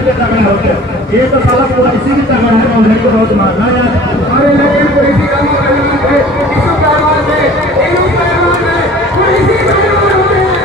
के तगड़ा होते ये तो साला पूरा इसी की तगड़ा है मौजे को बहुत मारना यार। अरे लेकिन कोई सी काम नहीं है इसी पहलवान में इसी पहलवान में कोई सी पहलवान होते हैं।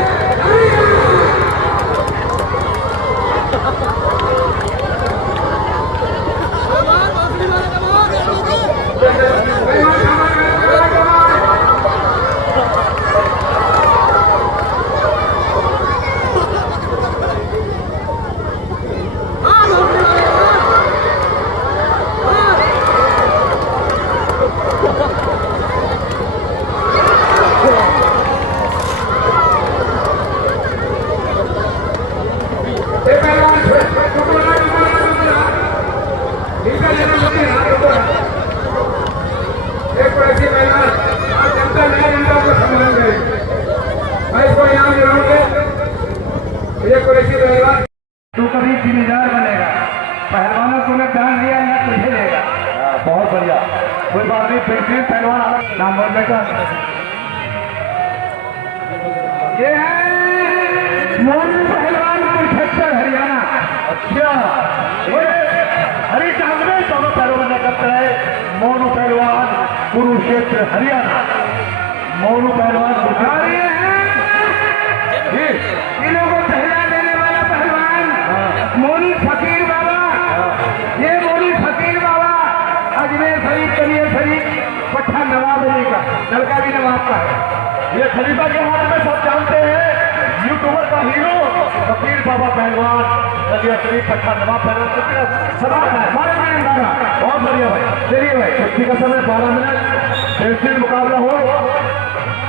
तू कभी जिम्मेदार बनेगा, पहलवानों को न ध्यान दिया न तुझे लेगा। बहुत बढ़िया, कोई बात नहीं। बेहतरीन पहलवान नाम बोल बेटा। ये है मोनू पहलवान कुरुक्षेत्र हरियाणा। अच्छा, हरी चांद में दोनों पहलवान करते हैं। मोनू पहलवान कुरुक्षेत्र हरियाणा। मोनू पहलवान तीनों को टहला देने वाला पहलवान मोनी फकीर बाबा। ये मोनी फकीर बाबा अजमेर शरीफ कलियर शरीफ पट्टा नवाब अली का, नलका भी नवाब का है। ये खलीफा के हाथ में सब जानते हैं, यूट्यूबर का हीरो फकीर बाबा पहलवान कलियर शरीफ पट्टा नवाब पहलवान। बहुत बढ़िया भाई। चलिए भाई, छुट्टी का समय 12 मिनट। बेहतरीन मुकाबला हो,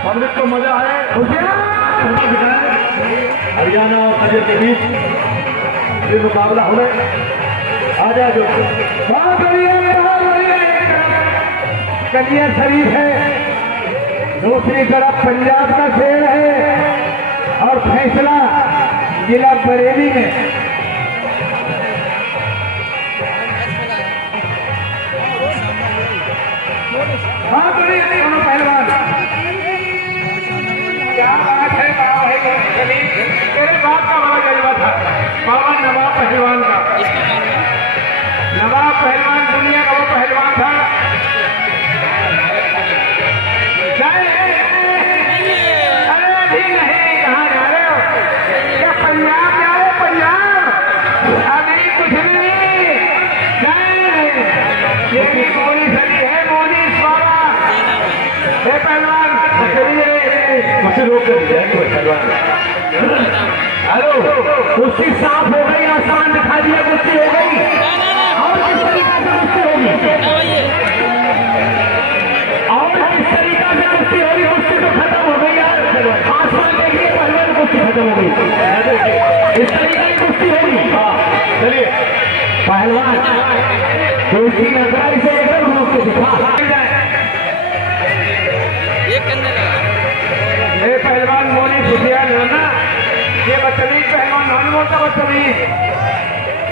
पब्लिक को मजा आए। हरियाणा और कलियर के बीच ये मुकाबला हो रहा है। आ जाए जो बहुत बढ़िया कलियर शरीफ है, दूसरी तरफ पंजाब का खेल है और फैसला जिला बरेली में। बहुत बढ़िया दोनों पहलवान। क्या बात है, बड़ा है तेरे बाप का बड़ा जज्बा था बाबा नवाब पहलवान का। नवाब पहलवान दुनिया का वो पहलवान था। अरे अभी नहीं, कहाँ जा रहे हो? क्या पंजाब जा रहे हो? पंजाब अभी कुछ नहीं। ये भी मोनी सरी है, मोनी बाबा। हे पहलवान हेलो, कुश्ती साफ हो गई, आसान दिखा दिया, कुश्ती हो गई। और किस तरीका से कुश्ती होगी? और किस तरीका से कुश्ती होगी? कुश्ती तो खत्म हो गई यार। आसमान देखिए, पहलवान कुश्ती खत्म हो गई। इस तरीके की कुश्ती होगी। चलिए पहलवान कुश्ती नजर से एकदम रोक के दिखा। ये पहलवान मोनी खुशिया ना, ये बदतमीज पहलवान नहीं बोलता, बदतमीज।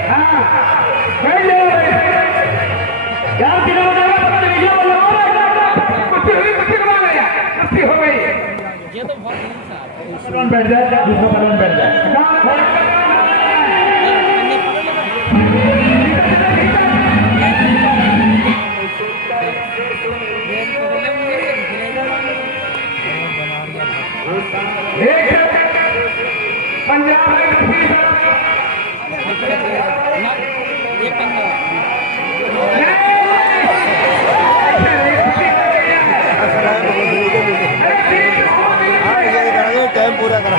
हाँ यार कितना बताया बदतमीज बोला। कुश्ती हुई, कुश्ती कमा गया, कुश्ती हो गई। ये तो बहुत पहलवान बैठ जाए, दूसरा पहलवान बैठ जाए। पंजाब टाइम पूरा करा।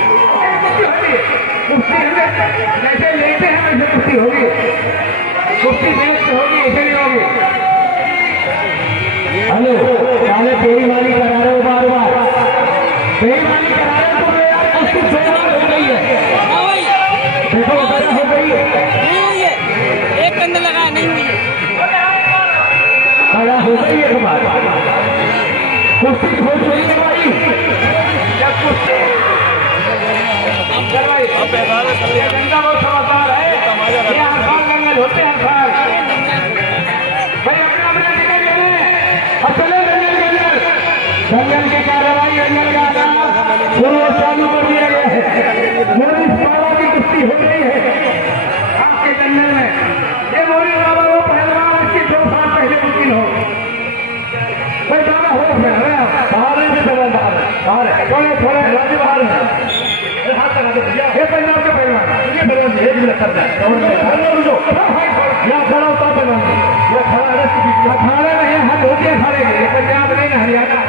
जैसे लेते हैं वैसे कुश्ती होगी, कुश्ती बेस्ट होगी, ऐसे नहीं होगी। हेलो, पहले बेईमानी करा रहे हो, बार बार बेईमानी करा रहे हो। कुश्ती हो गई है, देखो हो गई है, एक कंधा लगाया नहीं हुई है, खड़ा हो गई है। हमारा कुश्ती हो गई है भाई। जब कुश्ती गंगा बहुत समझदार है, ये हर साल दंगल होते हैं, हर साल भाई अपना अपना निकल गए और चले दंगल की कार्रवाई, दंगल का शुरू चालू कर दिया गया है। मोदी बाबा की कुश्ती हो गई है आपके दंगल रहे हैं। हाथ लगा दो भैया, ये पंजाब के पहलवान, ये पहलवान एक मिनट कर जाए यहाँ खड़ा होता पहलवान, ये खड़ा है खड़ा नहीं, हाथ होते खड़े ये पंजाब नहीं ना हरियाणा,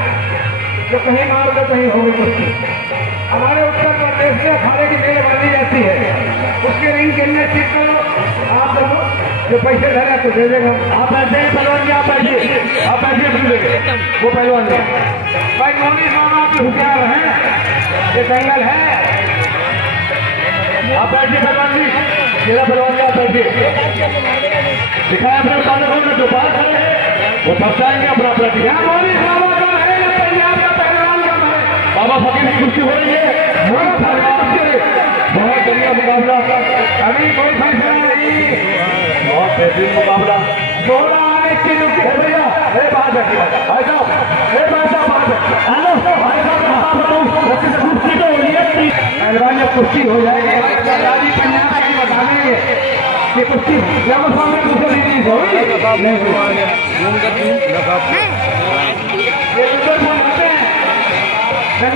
जो कहीं मार दो कहीं हो गई कुश्ती। हमारे उत्तर प्रदेश में अखाड़े की मेल बांधी जाती है, उसके रिंग के अंदर ठीक करो आप लोग, जो पैसे धरे तो दे देगा। आप ऐसे ही पहलवान के आप ऐसे अपनी देंगे वो पहलवान ने भाई मोदी मामा की हुशियार है, ये जंगल है। आप ऐसे पहलवान जी, मेरा पहलवान का आप ऐसे दिखाया अपने बालकों में जो बात है वो सब जाएंगे अपना अपना दिखा। मोदी मामा का है या पंजाब का पहलवान का है, बाबा फकीर की कुश्ती हो रही है, बहुत बढ़िया मुकाबला, अभी कोई फैसला नहीं, बहुत बेहतरीन मुकाबला। सोलह आने की रुकी है भैया, बात है भाई साहब, बात है हेलो भाई साहब, कुश्ती तो हो रही है, पहलवान जब कुश्ती हो जाएगी पंजाब की बता देंगे कि कुश्ती जब सामने दूसरी चीज होगी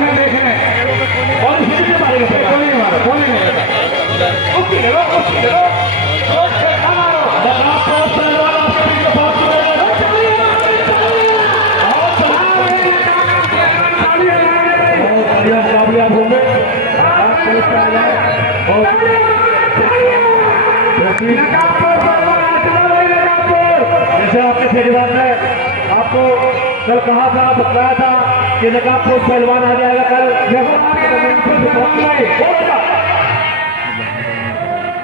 में देखने और हिंदी मारे कोई नहीं मारा, कोई नहीं कुश्ती लो कुश्ती लो जैसे आपके ठेकेदार ने आपको कल कहा था, बताया था कि नकाबपोश पहलवान आ जाएगा कल।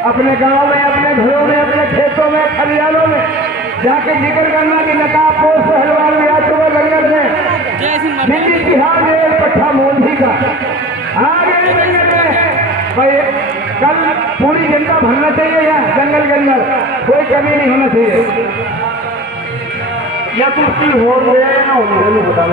अपने गांव में, अपने घरों में, अपने खेतों में, खलिहानों में जाके जिक्र करना कि नकाबपोश पहलवान भी आ चुका जंगल में, दिल्ली बिहार में पट्टा मोदी का आ गए जंगल में। भाई कल पूरी जनता भरना चाहिए या जंगल के अंदर कोई कमी नहीं होना चाहिए, या कुश्ती हो रहे ना हो रहे बता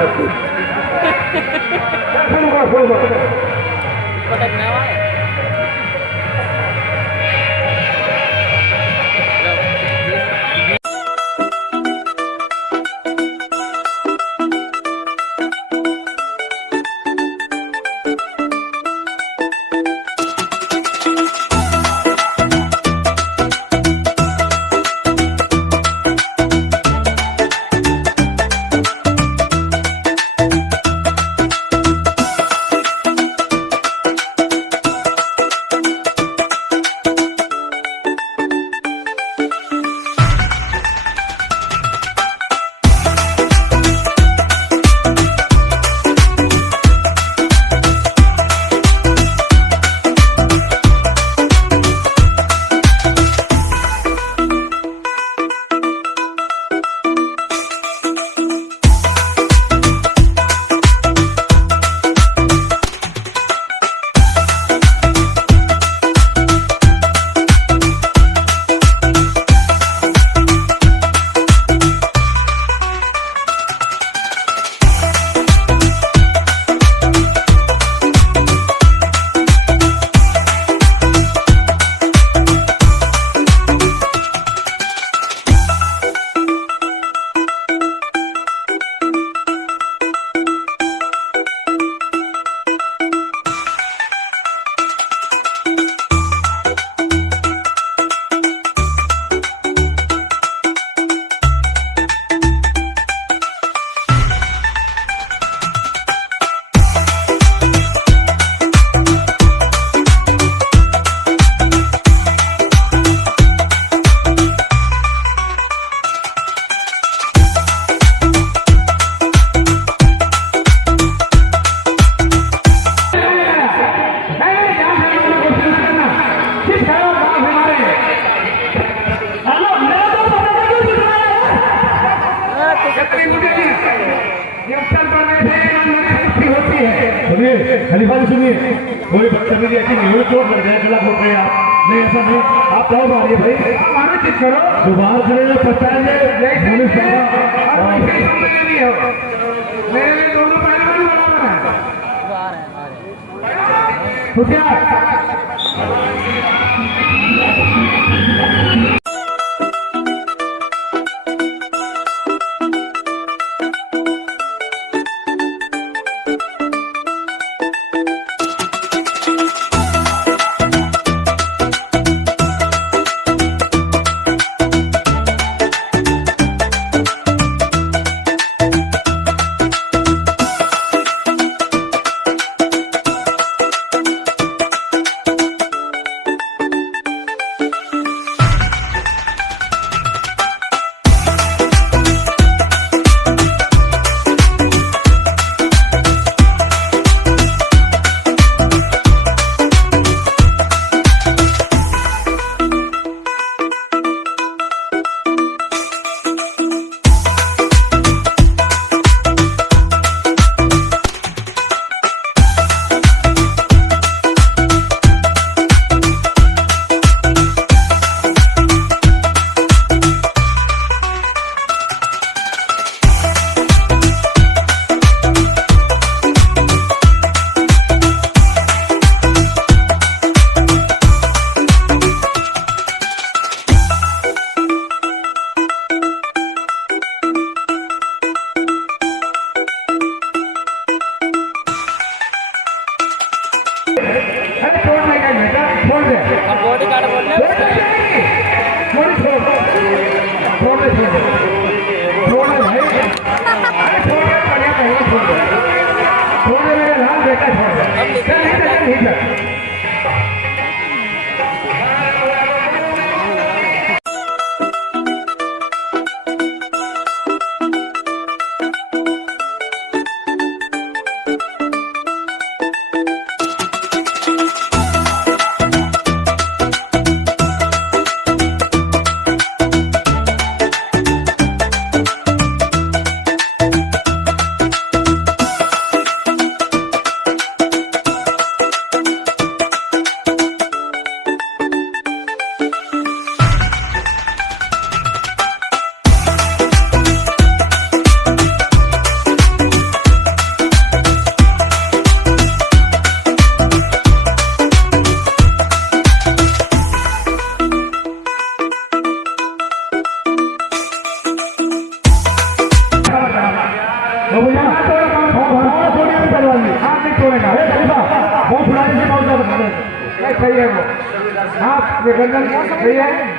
खलीफा जी सुनिए, कोई बदतमीजी ऐसी नहीं हुई, चोट लग जाए, गला घोट रहे आप, नहीं ऐसा नहीं, आप जाओ मारिए भाई, हमारा चेक करो, दोबारा खड़े में पहचाएंगे, पुलिस मेरे लिए दोनों पहलवान बराबर है। छोड़ नहीं गई बेटा, छोड़ दे। बॉडी गार्ड बोल रहे छोड़ दे छोड़ दे छोड़ दे छोड़ दे भाई, अरे छोड़ दे, बढ़िया कहेगा छोड़ दे, छोड़ दे मेरे लाल बेटा, छोड़ दे, चल नहीं चल।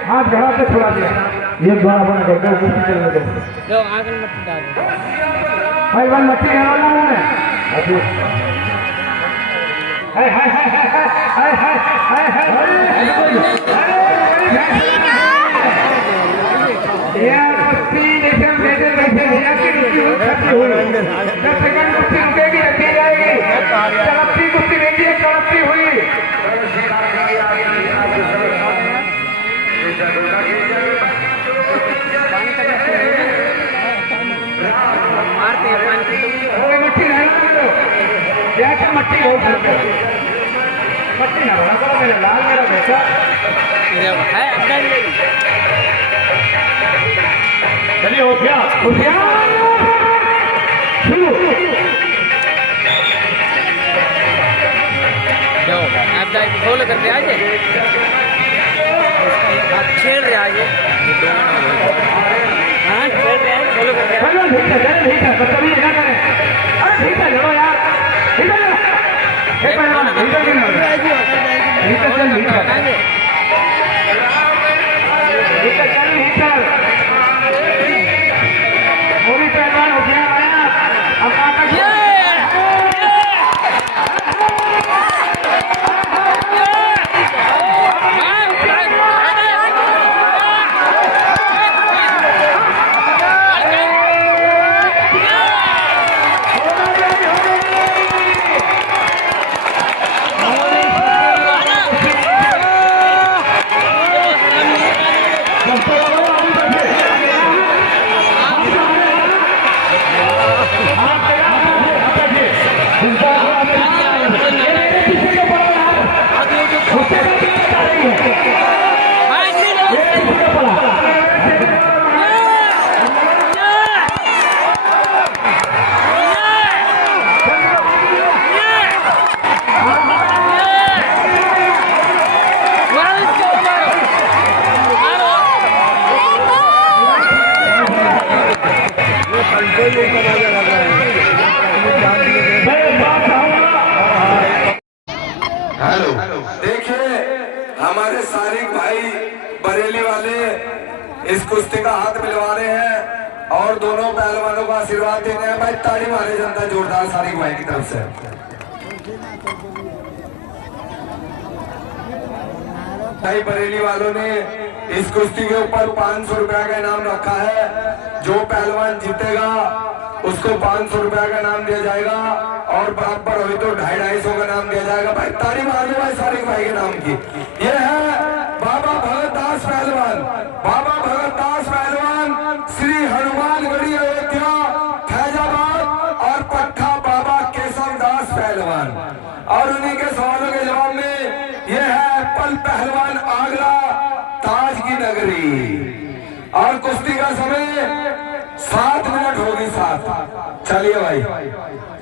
हाथ घड़ा से छुड़ा दिया, ये द्वारा बना करके ऊपर चलने दो, जो आगे मत डालो भाई वन मट्टी डालना है। अभी हाय हाय हाय हाय हाय हाय यार मस्ती जैसे मेरे वैसे भैया की रुचि खत्म हो रही है, 10 सेकंड कुश्ती रुकेगी, हटी जाएगी, तड़पती कुश्ती देखी है, तड़पती हुई मट्टी हो, मट्टी ना बना करो मेरे लाल, मेरा बेटा है। चलिए हो गया शुरू। आप खोल करके आगे छेड़ रहे आगे, हाँ छेड़ रहे हैं, खोलो करके ठीक है बच्चों ये क्या करें, अरे ठीक है चलो यार, ठीक है पूरी पहलवान हो गया हेलो, देखिए हमारे सारिक भाई बरेली वाले इस कुश्ती का हाथ मिलवा रहे हैं और दोनों पहलवानों का आशीर्वाद देने हैं। भाई ताली मारे जनता जोरदार सारिक भाई की तरफ से। भाई बरेली वालों ने इस कुश्ती के ऊपर 500 रुपया का इनाम रखा है। जो पहलवान जीतेगा उसको 500 रुपया का नाम दिया जाएगा और बराबर हुई तो 250-250 का नाम दिया जाएगा। भाई ताली मार दो भाई सारिक भाई के नाम की। ये है बाबा भगत दास पहलवान, बाबा भगत दास पहलवान श्री हनुमानगढ़ी अयोध्या फैजाबाद और पट्टा बाबा केशव दास पहलवान। और उन्हीं के सवालों के जवाब में ये है पल पहलवान आगरा ताज की नगरी। और कुश्ती का समय 7 मिनट होगी 7। चलिए भाई,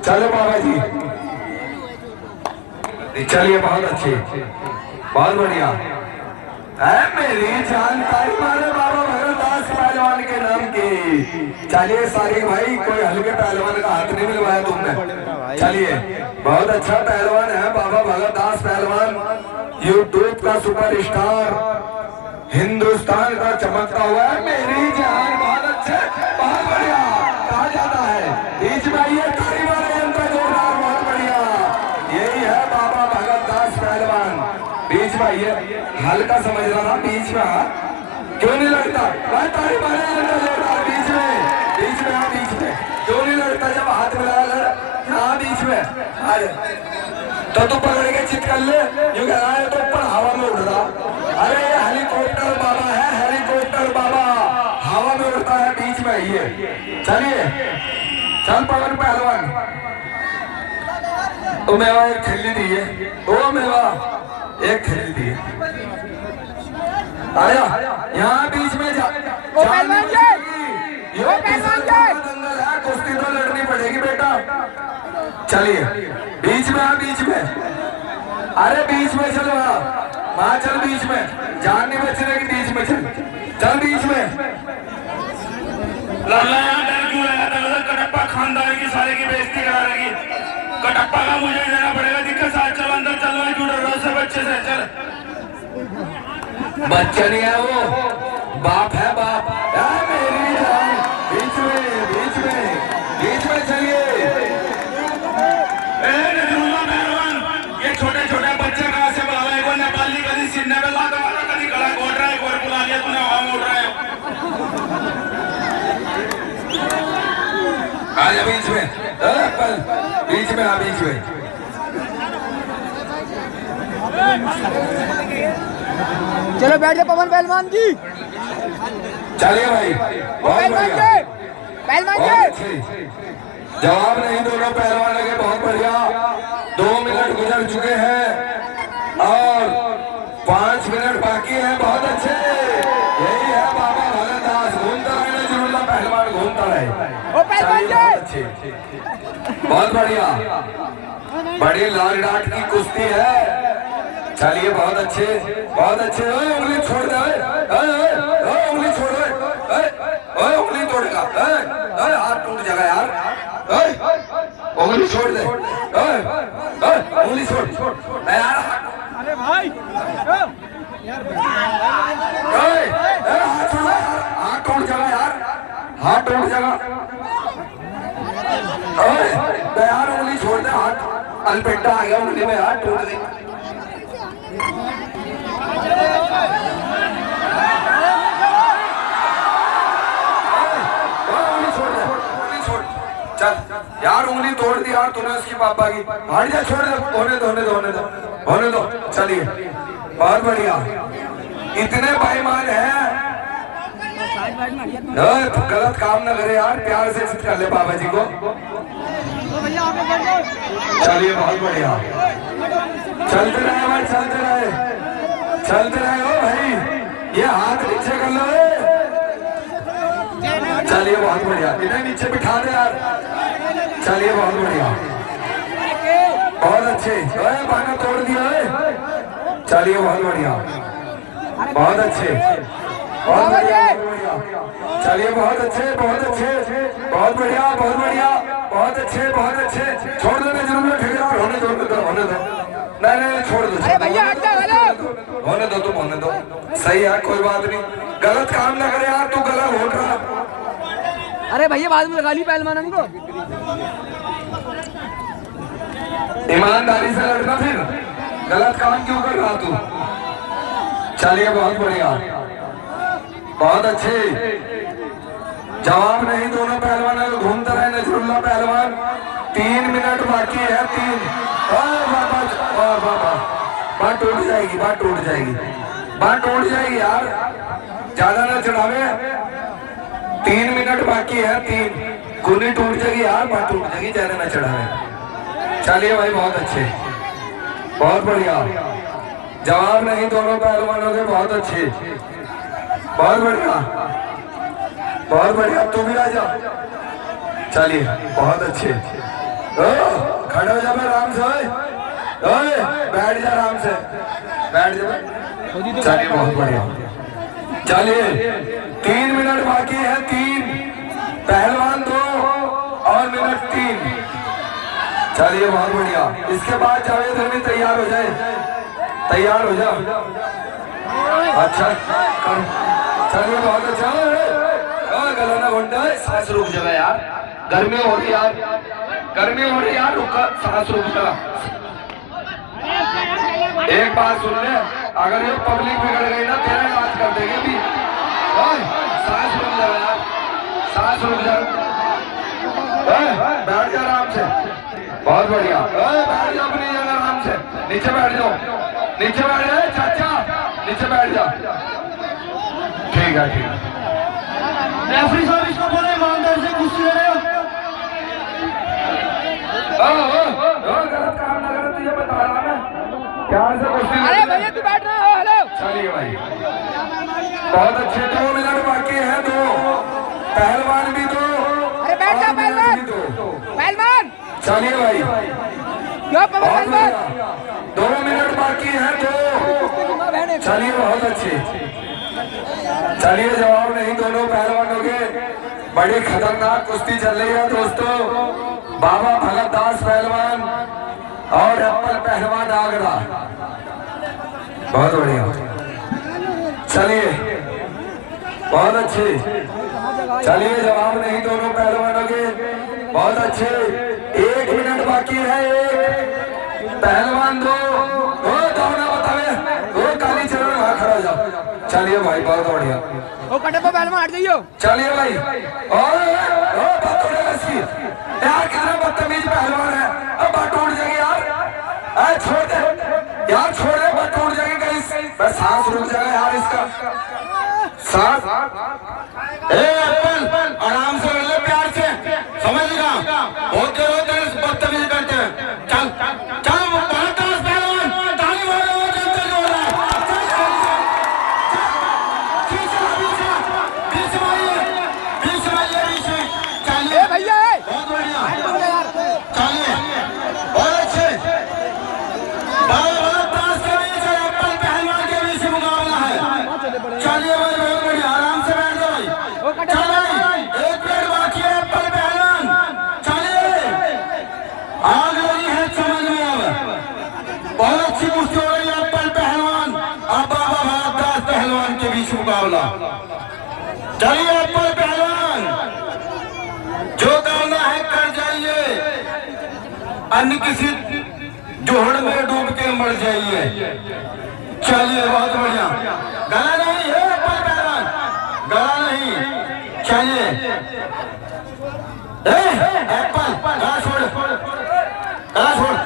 चलो बाबा जी, चलिए बहुत अच्छे, बहुत बढ़िया है। मेरी जानकारी मारे बाबा भगत दास पहलवान के नाम की। चलिए सारिक भाई, कोई हल्के पहलवान का हाथ नहीं मिलवाया तुमने। चलिए बहुत अच्छा पहलवान है बाबा भगत दास पहलवान, यूट्यूब का सुपरस्टार, हिंदुस्तान का चमकता हुआ है मेरी जान। बहुत अच्छे, बहुत बढ़िया। कहा जाता है बीच में ये ताली वाले जनता जोरदार, बहुत बढ़िया। यही है बाबा भगत दास पहलवान। बीच में ये हल्का समझ रहा था, बीच में क्यों नहीं लड़ता? भाई ताली मारे जनता जोरदार, बीच में, बीच में, हाँ बीच में। क्यों नहीं लड़ता? जब हाथ मिला लड़, हाँ बीच में आ जाए तो तू पकड़ के चित कर ले। यूं कह रहा है तो ऊपर हवा में उड़ रहा। अरे ये हेलीकॉप्टर बाबा है, हेलीकॉप्टर बाबा हवा में उड़ता है, बीच में ये। चलिए चल पकड़ पहलवान। तो मेवा एक थैली दी है, ओ मेवा एक थैली दी है। आया यहाँ बीच में जा, दंगल है, कुश्ती तो लड़नी पड़ेगी बेटा। चलिए बीच में, हाँ बीच में, अरे बीच में चल, वहाँ चल बीच में, जान नहीं बचने की, बीच में चल, चल बीच में। लल्ला यहाँ डर क्यों है? कटप्पा खानदान की सारे की बेइज्जती करा रही। कटप्पा का मुझे देना पड़ेगा, दिक्कत साथ चल, अंदर चल, क्यों डर रहा है बच्चे से? चल बच्चा नहीं है वो, बाप है बाप। मेरी जान, बीच में, बीच में, बीच में चलिए। ये छोटे छोटे बच्चे कहाँ से बुला रहे? कोई नेपाली कभी सीने में ला दो, कभी गला घोट रहा है, कोई बुला लिया तूने, हवा में उड़ रहा है। आजा बीच में, बीच में, हाँ बीच में। चलो बैठ जाओ पवन पहलवान जी। चलिए भाई, बहुत बढ़िया, पहलवान बहुत अच्छे। जवाब नहीं दोनों पहलवान लगे, बहुत बढ़िया। 2 मिनट गुजर चुके हैं और 5 मिनट बाकी हैं, बहुत अच्छे। यही है बाबा भगत दास, घूमता रहे नजरुल्ला पहलवान, घूमता रहे। चलिए बहुत अच्छे, बहुत बढ़िया, बड़ी लाल डाट की कुश्ती है। चलिए बहुत अच्छे, बहुत अच्छे। उंगली छोड़ दे, उंगली छोड़ दे, उंगली तोड़ेगा, हाथ टूट जाएगा यार, उंगली छोड़ दे, उंगली छोड़ यार। अरे भाई हाथ छोड़, हाथ टूट जाएगा यार, हाथ टूट जाएगा यार, उंगली छोड़ दे, हाथ अनपेटा आ गया उंगली में, हाथ टूट गई। चल यार, उंगली तोड़ दी यार तूने उसकी पापा की, हट जा, छोड़ दे, होने दो, होने दो, होने दो, होने दो। चलिए बहुत बढ़िया। इतने बेईमान हैं, गलत काम न करे यार, प्यार से चित कर ले बाबा जी को। चलिए बहुत बढ़िया, चलते रहे भाई, चलते रहे, चलते रहे। ओ भाई ये हाथ नीचे कर लो। चलिए बहुत बढ़िया, इन्हें नीचे बिठा दे यार। चलिए बहुत बढ़िया, बहुत अच्छे। बाना तोड़ दिया है। चलिए बहुत बढ़िया, बहुत अच्छे, बहुत बढ़िया, चलिए बहुत अच्छे, बहुत अच्छे, बहुत बढ़िया, बहुत बढ़िया, बहुत अच्छे, बहुत अच्छे। छोड़ देने जरूर ठेकेदार, होने दो, होने दो, नहीं नहीं छोड़ दो, होने दो, तुम होने दो, सही है, कोई बात नहीं। गलत काम ना करे यार, तू गलत घोट रहा। अरे भैया बाद में लगा ली पहलवान को। ईमानदारी से लड़ना, फिर गलत काम क्यों कर रहा तू? चलिए बहुत बढ़िया, बहुत अच्छे। जवाब नहीं दोनों पहलवानों को, घूमता रहे नजरुल्ला पहलवान। 3 मिनट बाकी है, 3। बात टूट जाएगी, बात टूट जाएगी, बात टूट जाएगी यार, ज्यादा ना चढ़ावे। 3 मिनट बाकी है, 3 गुनी टूट जाएगी यार, बात टूट जाएगी, ज्यादा ना चढ़ावे। चलिए भाई बहुत अच्छे, बहुत बढ़िया। जवाब नहीं दोनों पहलवानों के, बहुत अच्छे, बहुत बढ़िया, बहुत बढ़िया। तू भी आ जा। चलिए बहुत अच्छे, खड़े हो जा आराम से, बैठ जा आराम से, बैठ जा। चलिए बहुत बढ़िया, चलिए 3 मिनट बाकी है, 3 पहलवान 2 और मिनट 3। चलिए बहुत बढ़िया। इसके बाद जावेद अली तैयार हो जाए, तैयार हो जाओ। अच्छा चलिए बहुत अच्छा। गला ना घुंटा, सांस रुक जाएगा यार, गर्मी हो रही यार, गर्मी हो रही यार, रुक सांस रुक जा। एक बात सुन ले, अगर ये पब्लिक बिगड़ गई ना तेरा इलाज कर देंगे भी। सांस रुक जाएगा यार, सांस रुक जा। बैठ जा आराम से, बहुत बढ़िया। बैठ जा अपनी जगह आराम से, नीचे बैठ जाओ, नीचे बैठ जाए चाचा, नीचे बैठ जा। ठीक है ठीक है। रेफरी साहब इसको बोले ईमानदार से कुछ ले रहे हो। गलत काम ना करो, तुझे बता रहा मैं, प्यार से कुछ नहीं। अरे भैया तू बैठ रहा हो, हेलो। चलिए भाई बहुत अच्छे। 2 मिनट बाकी है, 2 पहलवान भी 2। अरे बैठ जा पहलवान, पहलवान। चलिए भाई क्यों पहलवान? 2 मिनट बाकी है, 2। चलिए बहुत अच्छे। चलिए जवाब नहीं दोनों पहलवानों के। बड़ी खतरनाक कुश्ती चल रही है दोस्तों। बाबा भगत दास पहलवान और एप्पल पहलवान आगरा, बहुत बढ़िया। चलिए बहुत अच्छे। चलिए जवाब नहीं दोनों पहलवानों के, बहुत अच्छे। 1 मिनट बाकी है, 1 पहलवान 2 दौड़ना बतावे, 2 काली चरण वहां खड़ा हो जाओ। चलिए भाई बहुत बढ़िया। ओ कटप्पा पहलवान हट जाइयो। चलिए भाई और बात उड़ेगा इसकी यार, कितना बदतमीज पहलवान है। अब बात टूट जाएगी यार, छोड़ दे यार, छोड़ दे, बात टूट जाएगी कहीं। बस सांस रुक जाएगा यार इसका, सांस। एप्पल आराम से ले, प्यार से, समझ गया। बहुत देर होते हैं बदतमीजी करते हैं। चल चल बहुत पहलवान, ताली मारो, जनता जो हो रहा है। ए भैया बहुत बढ़िया। चलिए बहुत अच्छे। दास के बीच और एप्पल पहलवान के बीच मुकाबला है। चलिए भाई बहुत बढ़िया, आराम से बैठ जाओ भाई। चल भाई 1 मिनट बाकी है, एप्पल पहलवान। चलिए आग लगी है समझ में। अब बहुत अच्छी कुश्ती हो रही है, एप्पल पहलवान और बाबा भगत दास पहलवान के बीच मुकाबला। चलिए एप्पल पहलवान, जो करना है कर जाइए, अन्य किसी जोहड़ में डूब के मर जाइए। चलिए बहुत बढ़िया। गला नहीं है एप्पल पहलवान, गला नहीं। चलिए एप्पल गला छोड़, गला छोड़।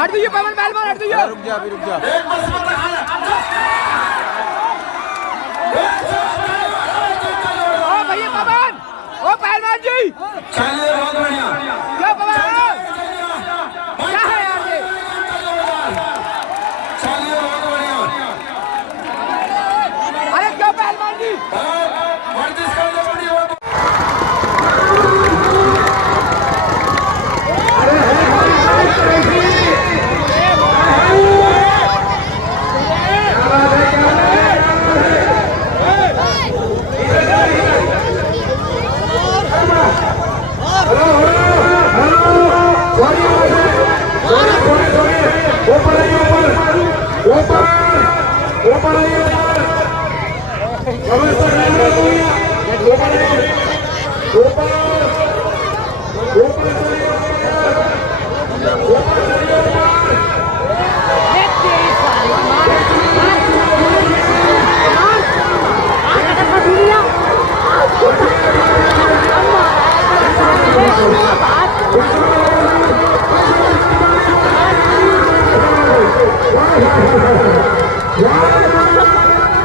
हट जाइयो पहलवान, हट जाइयो। रुक जा, अभी रुक जा। एक बस मत खाना। ओ भैया पवन, ओ पहलवान जी। चलिए बहुत बढ़िया। क्यों पवन, क्या है यार ये? चलिए बहुत बढ़िया। अरे क्यों पहलवान जी? वर्जिश करने पड़ी हो।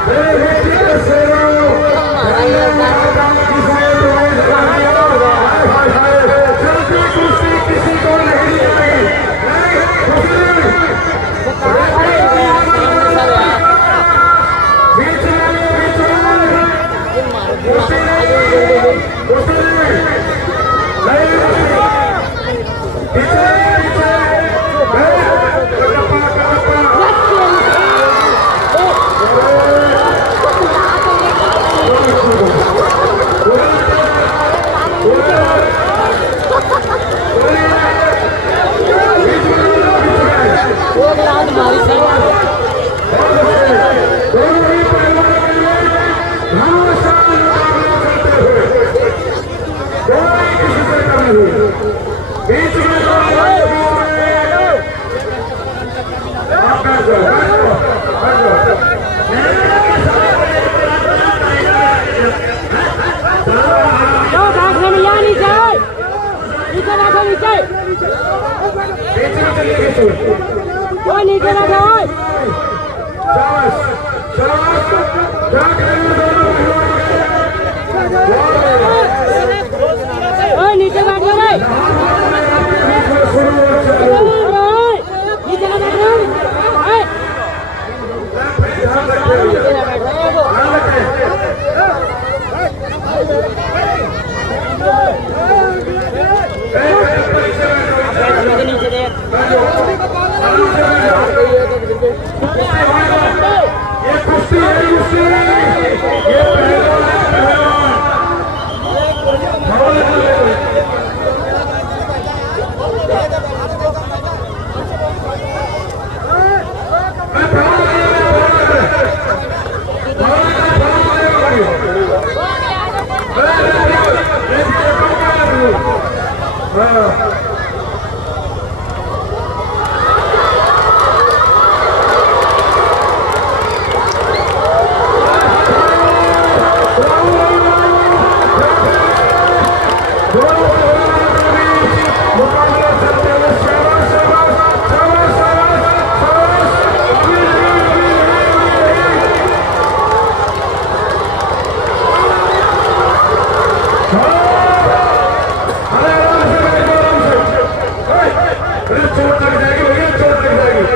Hey, बीच में दो, आप बैठ जाओ, बैठ जाओ, बैठ जाओ। जाओ भागने में यहाँ नीचे बैठो नीचे बीच में चलिए किशोर। वो नीचे बैठो शाबाश, शाबाश, क्या करेंगे दोनों ओ नीचे बैठो रे नीचे ना बैठो नीचे देख ये कुश्ती है, कुश्ती ये पहलवान है, पहलवान। चोट लग जाएगी भैया, चोट लग जाएगी।